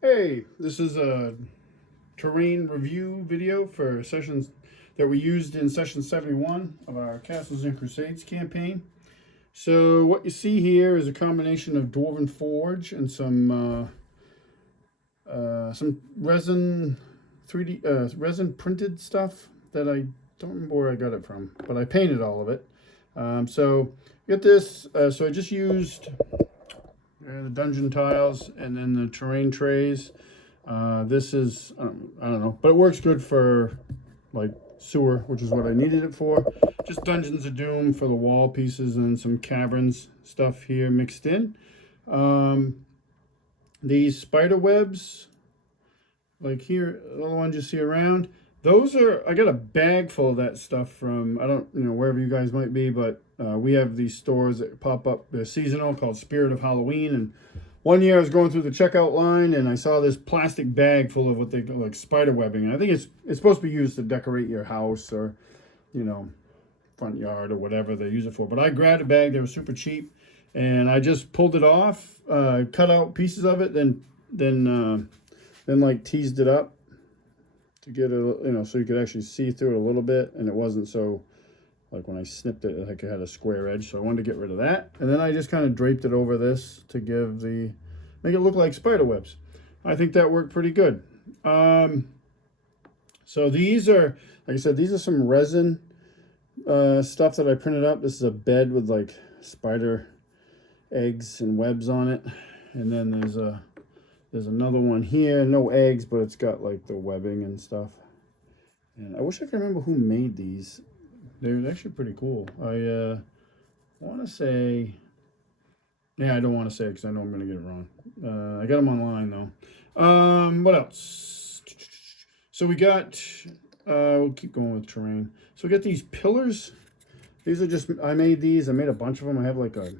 Hey, this is a terrain review video for sessions that we used in session 71 of our Castles and Crusades campaign. So what you see here is a combination of Dwarven Forge and some resin 3D resin printed stuff that I don't remember where I got it from, but I painted all of it. So get this. So I just used the dungeon tiles and then the terrain trays. This is, I don't know, but it works good for like sewer, which is what I needed it for. Just Dungeons of Doom for the wall pieces and some caverns stuff here mixed in. Um, these spider webs, like here, the ones you see around, those are, I got a bag full of that stuff from, I don't, wherever you guys might be, but we have these stores that pop up, they're seasonal, called Spirit of Halloween. And one year I was going through the checkout line and I saw this plastic bag full of what they call like spider webbing. And I think it's supposed to be used to decorate your house or, you know, front yard or whatever they use it for. But I grabbed a bag, they were super cheap, and I just pulled it off, cut out pieces of it, then like teased it up to get a, so you could actually see through it a little bit, and it wasn't so, like when I snipped it, like it had a square edge, so I wanted to get rid of that. And then I just kind of draped it over this to make it look like spider webs. I think that worked pretty good. So these are, like I said, these are some resin stuff that I printed up. This is a bed with like spider eggs and webs on it. And then there's another one here, no eggs, but it's got like the webbing and stuff. And I wish I could remember who made these. They're actually pretty cool. I want to say, yeah, I don't want to say because I know I'm going to get it wrong. I got them online though. What else? So we got, we'll keep going with terrain. So we got these pillars. These are just, I made these. I made a bunch of them. I have like I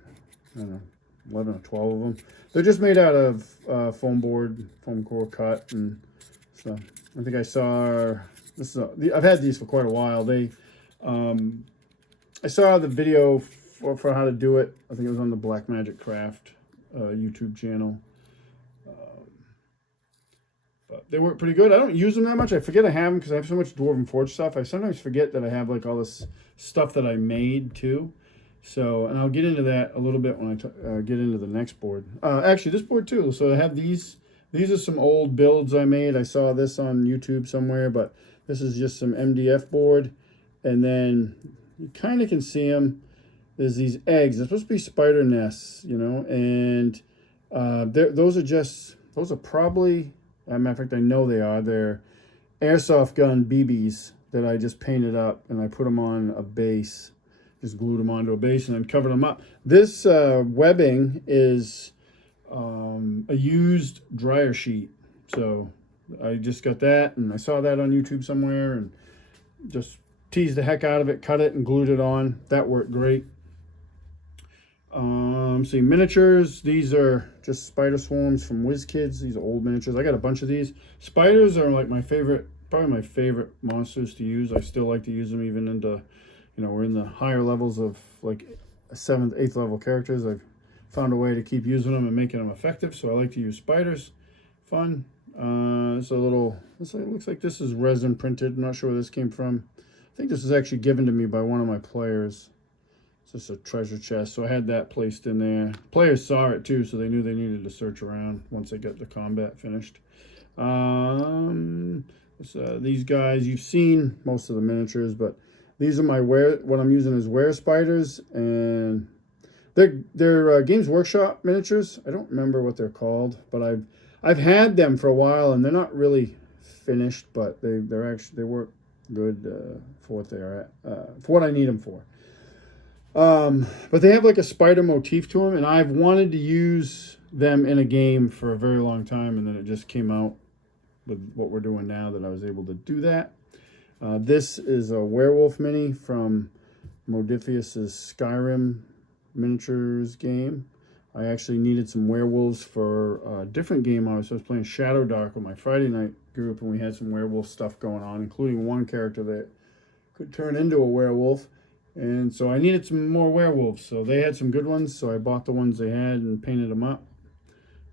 don't know, 11 or 12 of them. They're just made out of foam board, foam core cut and stuff. I think I saw, I've had these for quite a while. I saw the video for how to do it. I think it was on the Black Magic Craft YouTube channel. But they work pretty good. I don't use them that much. I forget I have them because I have so much Dwarven Forge stuff. I sometimes forget that I have like all this stuff that I made too. So, and I'll get into that a little bit when I get into the next board. Actually, this board too. So I have these. These are some old builds I made. I saw this on YouTube somewhere, but this is just some MDF board. And then you kind of can see them. There's these eggs. They're supposed to be spider nests, and those are probably, as a matter of fact, I know they are. They're airsoft gun BBs that I just painted up, and I put them on a base. Just glued them onto a base and then covered them up. This webbing is a used dryer sheet. So I just got that, and I saw that on YouTube somewhere, and just teased the heck out of it, cut it, and glued it on. That worked great. See, miniatures. These are just spider swarms from WizKids. These are old miniatures. I got a bunch of these. Spiders are like my favorite, probably my favorite monsters to use. I still like to use them even into, we're in the higher levels of like 7th, 8th level characters. I've found a way to keep using them and making them effective. So I like to use spiders. Fun. It's a little, it looks like this is resin printed. I'm not sure where this came from. I think this was actually given to me by one of my players. It's just a treasure chest. So I had that placed in there. Players saw it too, so they knew they needed to search around once they got the combat finished. These guys, you've seen most of the miniatures, but these are what I'm using is were spiders, and they're Games Workshop miniatures. I don't remember what they're called, but I've had them for a while, and they're not really finished, but they work good for what they're at, for what I need them for. But they have like a spider motif to them, and I've wanted to use them in a game for a very long time, and then it just came out with what we're doing now that I was able to do that. This is a werewolf mini from Modifius's Skyrim miniatures game. I actually needed some werewolves for a different game. I was playing Shadow Dark with my Friday night group, and we had some werewolf stuff going on, including one character that could turn into a werewolf. And so I needed some more werewolves. So they had some good ones, so I bought the ones they had and painted them up.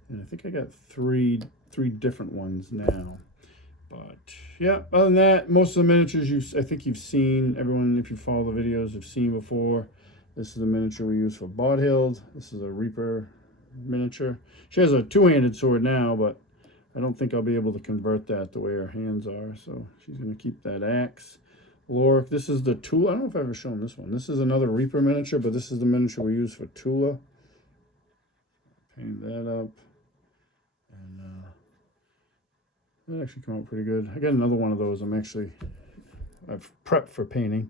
And I think I got three different ones now. But yeah, other than that, most of the miniatures I think you've seen. Everyone, if you follow the videos, have seen before. This is the miniature we use for Bodhild. This is a Reaper miniature. She has a two-handed sword now, but I don't think I'll be able to convert that the way her hands are. So she's going to keep that axe. Lorik, this is the Tula. I don't know if I've ever shown this one. This is another Reaper miniature, but this is the miniature we use for Tula. Paint that up. And that actually came out pretty good. I got another one of those. I've prepped for painting.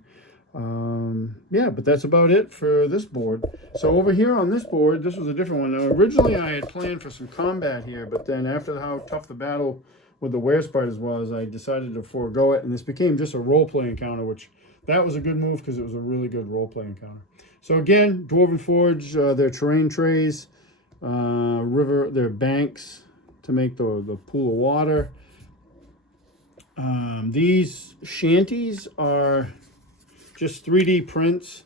Yeah, but that's about it for this board. So over here on this board, this was a different one. Now, originally I had planned for some combat here, but then after how tough the battle with the Were Spiders was, I decided to forego it, and this became just a role-play encounter, which that was a good move because it was a really good role-play encounter. So again, Dwarven Forge, their terrain trays, their banks to make the pool of water. These shanties are just 3D prints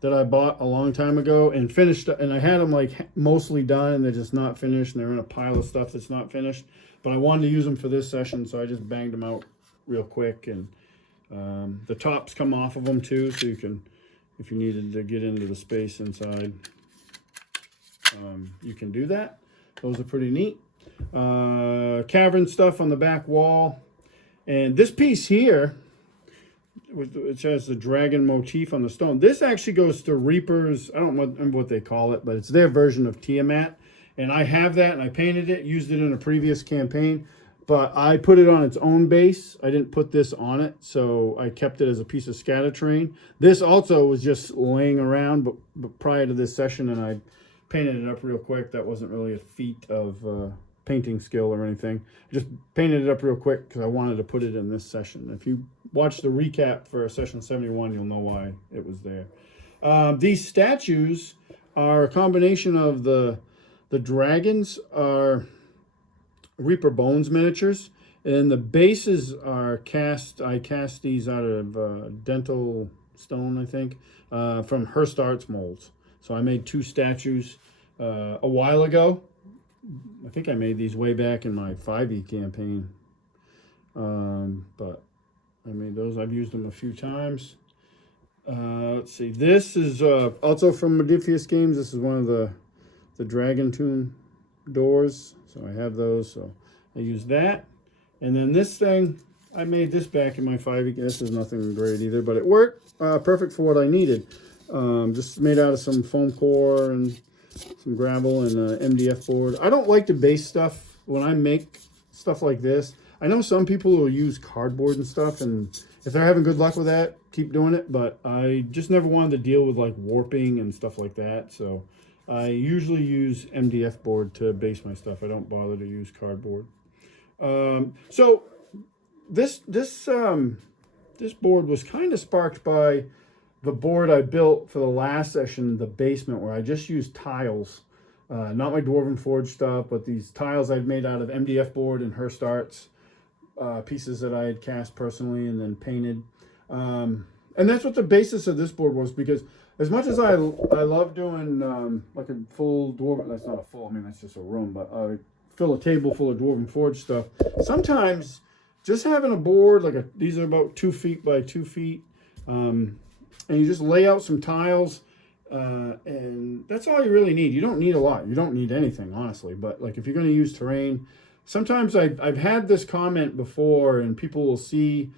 that I bought a long time ago and finished, and I had them like mostly done and they're just not finished, and they're in a pile of stuff that's not finished, but I wanted to use them for this session, so I just banged them out real quick. And the tops come off of them too, so you can, if you needed to get into the space inside, you can do that. Those are pretty neat. Cavern stuff on the back wall. And this piece here, which has the dragon motif on the stone, this actually goes to Reapers. I don't remember what they call it, but it's their version of Tiamat. And I have that, and I painted it, used it in a previous campaign, but I put it on its own base. I didn't put this on it, so I kept it as a piece of scatter terrain. This also was just laying around, but prior to this session, and I painted it up real quick. That wasn't really a feat of painting skill or anything. I just painted it up real quick because I wanted to put it in this session. If you watch the recap for session 71, you'll know why it was there. These statues are a combination of the dragons are Reaper Bones miniatures, and the bases are cast. I cast these out of dental stone, I think, from Hearst Arts molds. So I made two statues a while ago. I think I made these way back in my 5e campaign, but I made those. I've used them a few times. Let's see. This is also from Modiphius Games. This is one of the Dragon Tomb doors. So I have those. So I use that. And then this thing, I made this back in my 5e. This is nothing great either, but it worked perfect for what I needed. Just made out of some foam core and some gravel and MDF board. I don't like to base stuff when I make stuff like this. I know some people will use cardboard and stuff, and if they're having good luck with that, keep doing it, but I just never wanted to deal with like warping and stuff like that, so I usually use MDF board to base my stuff. I don't bother to use cardboard. So this board was kind of sparked by the board I built for the last session, the basement, where I just used tiles, not my Dwarven Forge stuff, but these tiles I'd made out of MDF board and Hearst Arts pieces that I had cast personally and then painted. And that's what the basis of this board was, because as much as I love doing like a full Dwarven, that's not a full, I mean, that's just a room, but I fill a table full of Dwarven Forge stuff. Sometimes just having a board, like these are about 2 feet by 2 feet, and you just lay out some tiles, and that's all you really need. You don't need a lot. You don't need anything, honestly. But like if you're going to use terrain, sometimes I've had this comment before, and people will see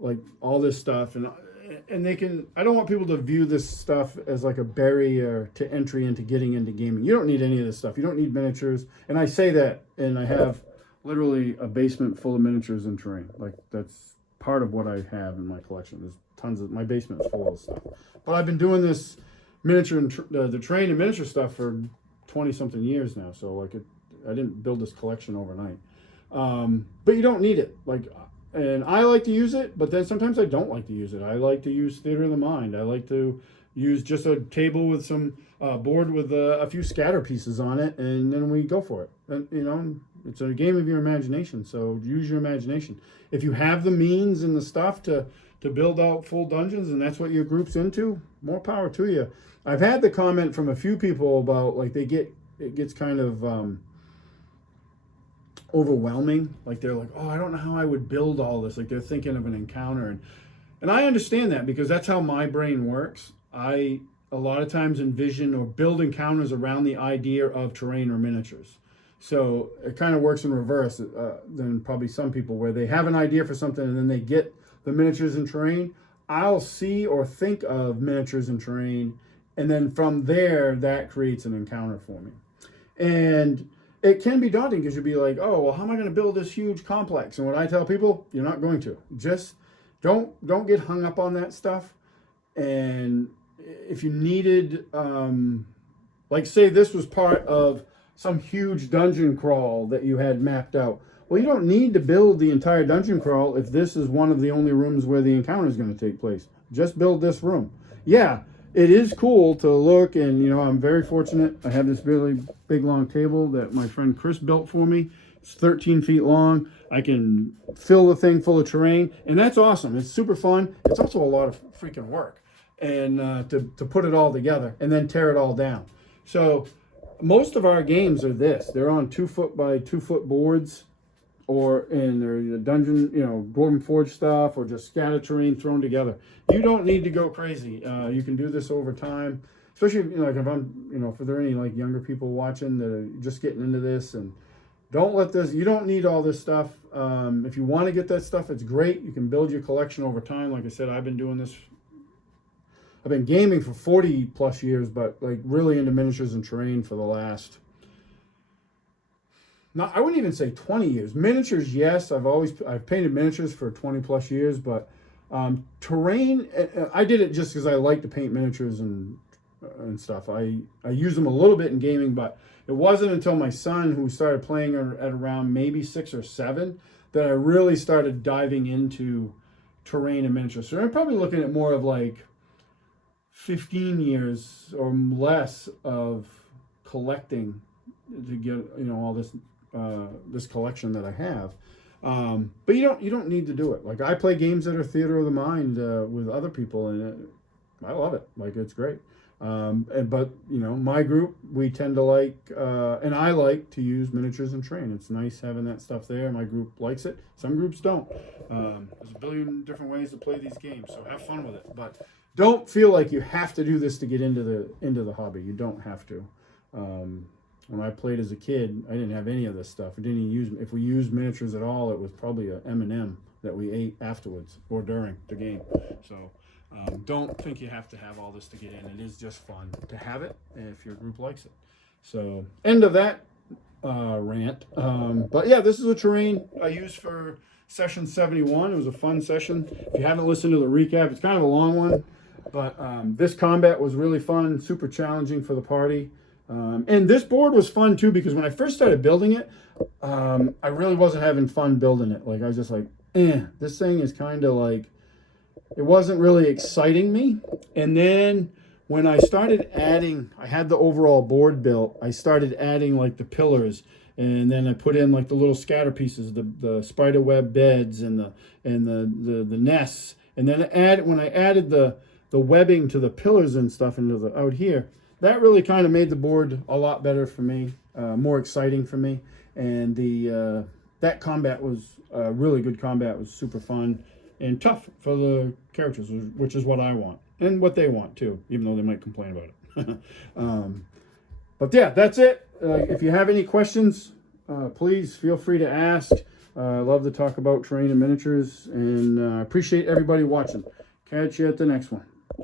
like all this stuff, and they can. I don't want people to view this stuff as like a barrier to entry into getting into gaming. You don't need any of this stuff. You don't need miniatures. And I say that, and I have literally a basement full of miniatures and terrain. Like that's part of what I have in my collection. There's tons of, my basement is full of stuff. But I've been doing this miniature and the terrain and miniature stuff for 20 something years now. So like I didn't build this collection overnight. But you don't need it. Like, and I like to use it, but then sometimes I don't like to use it. I like to use theater of the mind. I like to use just a table with some board with a few scatter pieces on it, and then we go for it. And you know, it's a game of your imagination, so use your imagination. If you have the means and the stuff to build out full dungeons, and that's what your group's into, more power to you. I've had the comment from a few people about like it gets kind of overwhelming. Like they're like, oh, I don't know how I would build all this. Like they're thinking of an encounter, and I understand that because that's how my brain works. I a lot of times envision or build encounters around the idea of terrain or miniatures. So it kind of works in reverse than probably some people, where they have an idea for something and then they get the miniatures and terrain. I'll see or think of miniatures and terrain, and then from there, that creates an encounter for me. And it can be daunting because you'll be like, oh, well, how am I going to build this huge complex? And what I tell people, you're not going to. Just don't get hung up on that stuff. And if you needed, like say this was part of some huge dungeon crawl that you had mapped out. Well, you don't need to build the entire dungeon crawl if this is one of the only rooms where the encounter is going to take place. Just build this room. Yeah, it is cool to look, and you know, I'm very fortunate. I have this really big long table that my friend Chris built for me. It's 13 feet long. I can fill the thing full of terrain, and that's awesome. It's super fun. It's also a lot of freaking work, and to put it all together and then tear it all down. So most of our games are this. They're on 2 foot by 2 foot boards, or in their dungeon, you know, Dwarven Forge stuff, or just scattered terrain thrown together. You don't need to go crazy. You can do this over time, especially, you know, like if I'm, you know, if there are any like younger people watching that are just getting into this, and don't let this, you don't need all this stuff. If you want to get that stuff, it's great. You can build your collection over time. Like I said, I've been doing this, I've been gaming for 40 plus years, but like really into miniatures and terrain for the last, no, I wouldn't even say 20 years. Miniatures, yes, I've painted miniatures for 20 plus years, but terrain, I did it just because I like to paint miniatures and stuff. I use them a little bit in gaming, but it wasn't until my son, who started playing at around maybe 6 or 7, that I really started diving into terrain and miniatures. So I'm probably looking at more of like 15 years or less of collecting to get, you know, all this this collection that I have. But you don't need to do it. Like I play games that are theater of the mind with other people, and I love it. Like it's great. But you know, my group, we tend to like, and I like to use miniatures and terrain. It's nice having that stuff there. My group likes it. Some groups don't. There's a billion different ways to play these games, so have fun with it. But don't feel like you have to do this to get into the hobby. You don't have to. When I played as a kid, I didn't have any of this stuff. If we used miniatures at all, it was probably a M&M that we ate afterwards or during the game. So don't think you have to have all this to get in. It is just fun to have it if your group likes it. So end of that rant. But yeah, this is a terrain I used for session 71. It was a fun session. If you haven't listened to the recap, it's kind of a long one, but this combat was really fun, super challenging for the party. And this board was fun too, because when I first started building it, I really wasn't having fun building it. Like I was just like, this thing is kind of like, it wasn't really exciting me. And then when I started adding, I had the overall board built, I started adding like the pillars, and then I put in like the little scatter pieces, the spider web beds and the nests. And then when I added the webbing to the pillars and stuff into out here, that really kind of made the board a lot better for me, more exciting for me. And that combat was really good combat. It was super fun and tough for the characters, which is what I want and what they want too, even though they might complain about it. But yeah, that's it. If you have any questions, please feel free to ask. I love to talk about terrain and miniatures, and appreciate everybody watching. Catch you at the next one.